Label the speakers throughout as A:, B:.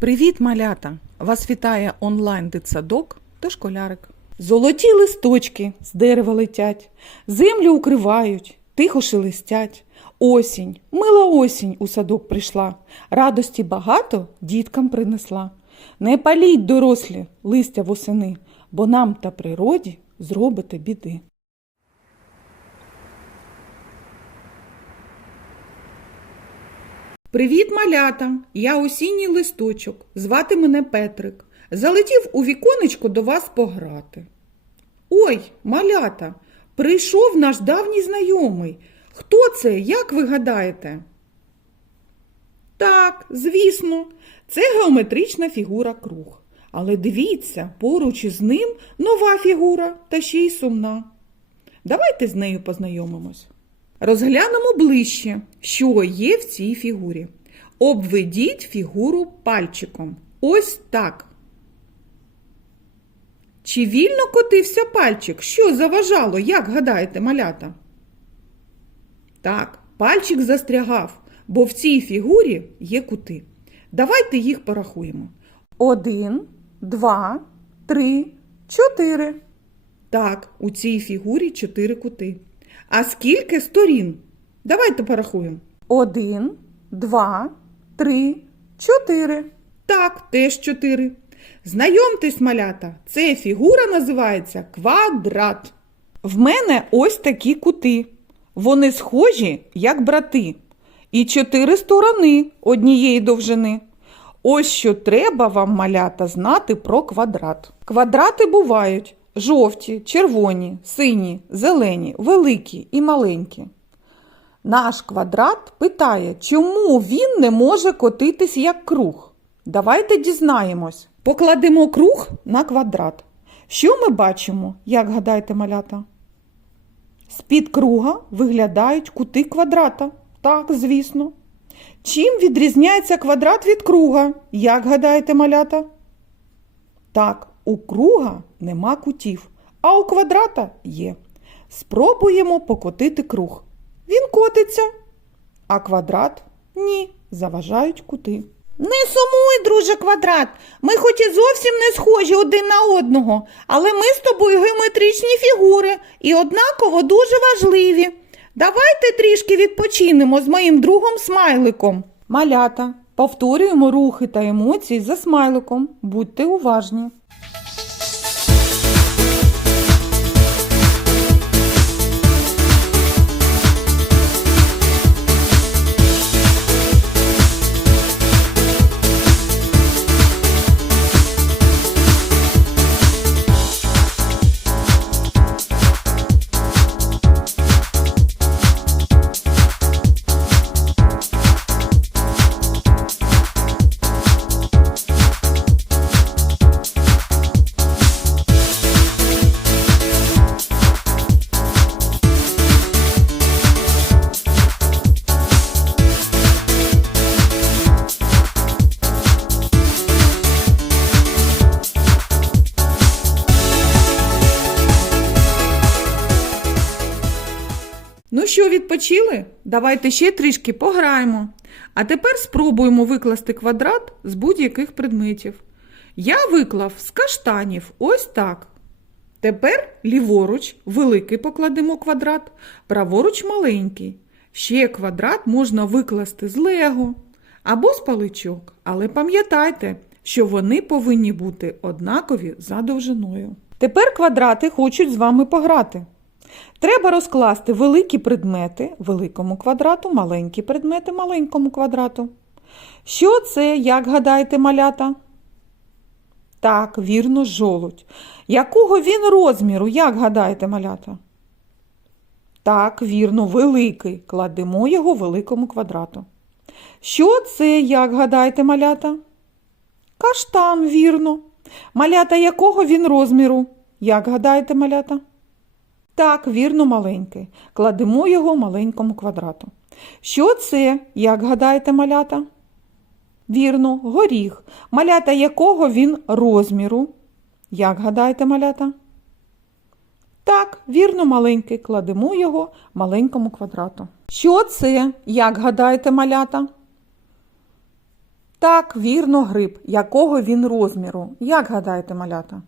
A: Привіт, малята! Вас вітає онлайн дитсадок та школярик. Золоті листочки з дерева летять, землю укривають, тихо шелестять. Осінь, мила осінь у садок прийшла, радості багато діткам принесла. Не паліть, дорослі, листя восени, бо нам та природі зробите біди. Привіт, малята! Я осінній листочок. Звати мене Петрик. Залетів у віконечко до вас пограти. Ой, малята, прийшов наш давній знайомий. Хто це, як ви гадаєте? Так, звісно, це геометрична фігура круг. Але дивіться, поруч із ним нова фігура та ще й сумна. Давайте з нею познайомимось. Розглянемо ближче, що є в цій фігурі. Обведіть фігуру пальчиком. Ось так. Чи вільно котився пальчик? Що заважало, як гадаєте, малята? Так, пальчик застрягав, бо в цій фігурі є кути. Давайте їх порахуємо. Один, два, три, чотири. Так, у цій фігурі чотири кути. А скільки сторін? Давайте порахуємо. Один, два, три, чотири. Так, теж чотири. Знайомтесь, малята, це фігура називається квадрат. В мене ось такі кути. Вони схожі, як брати. І чотири сторони однієї довжини. Ось що треба вам, малята, знати про квадрат. Квадрати бувають жовті, червоні, сині, зелені, великі і маленькі. Наш квадрат питає, чому він не може котитись як круг. Давайте дізнаємось. Покладемо круг на квадрат. Що ми бачимо, як гадаєте, малята? З-під круга виглядають кути квадрата. Так, звісно. Чим відрізняється квадрат від круга? Як гадаєте, малята? Так, у круга нема кутів, а у квадрата є. Спробуємо покотити круг. Він котиться, а квадрат ні, заважають кути.
B: Не сумуй, друже квадрат. Ми хоч і зовсім не схожі один на одного, але ми з тобою геометричні фігури і однаково дуже важливі. Давайте трішки відпочинемо з моїм другом смайликом.
A: Малята, повторюємо рухи та емоції за смайликом. Будьте уважні. Що, відпочили? Давайте ще трішки пограємо. А тепер спробуємо викласти квадрат з будь-яких предметів. Я виклав з каштанів ось так. Тепер ліворуч великий покладемо квадрат, праворуч маленький. Ще квадрат можна викласти з лего або з паличок, але пам'ятайте, що вони повинні бути однакові за довжиною. Тепер квадрати хочуть з вами пограти. Треба розкласти великі предмети великому квадрату, маленькі предмети маленькому квадрату. Що це, як гадаєте, малята? Так, вірно, жолудь. Якого він розміру, як гадаєте, малята? Так, вірно, великий. Кладемо його великому квадрату. Що це, як гадаєте, малята? Каштан, вірно. Малята якого він розміру? Як гадаєте, малята? Так, вірно, маленький. Кладемо його маленькому квадрату. Що це, як гадаєте, малята? Вірно, горіх. Малята якого він розміру? Як гадаєте, малята? Так, вірно, маленький. Кладемо його маленькому квадрату. Що це, як гадаєте, малята? Так, вірно, гриб. Якого він розміру? Як гадаєте, малята?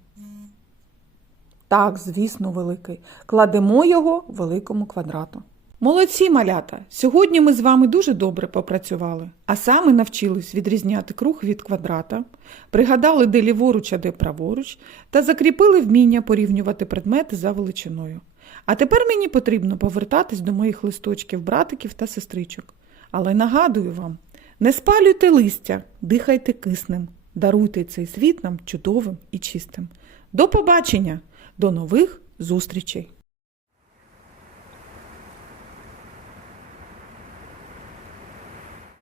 A: Так, звісно, великий. Кладемо його великому квадрату. Молодці, малята! Сьогодні ми з вами дуже добре попрацювали, а саме навчились відрізняти круг від квадрата, пригадали, де ліворуч, а де праворуч, та закріпили вміння порівнювати предмети за величиною. А тепер мені потрібно повертатись до моїх листочків, братиків та сестричок. Але нагадую вам, не спалюйте листя, дихайте киснем, даруйте цей світ нам чудовим і чистим. До побачення, до нових зустрічей!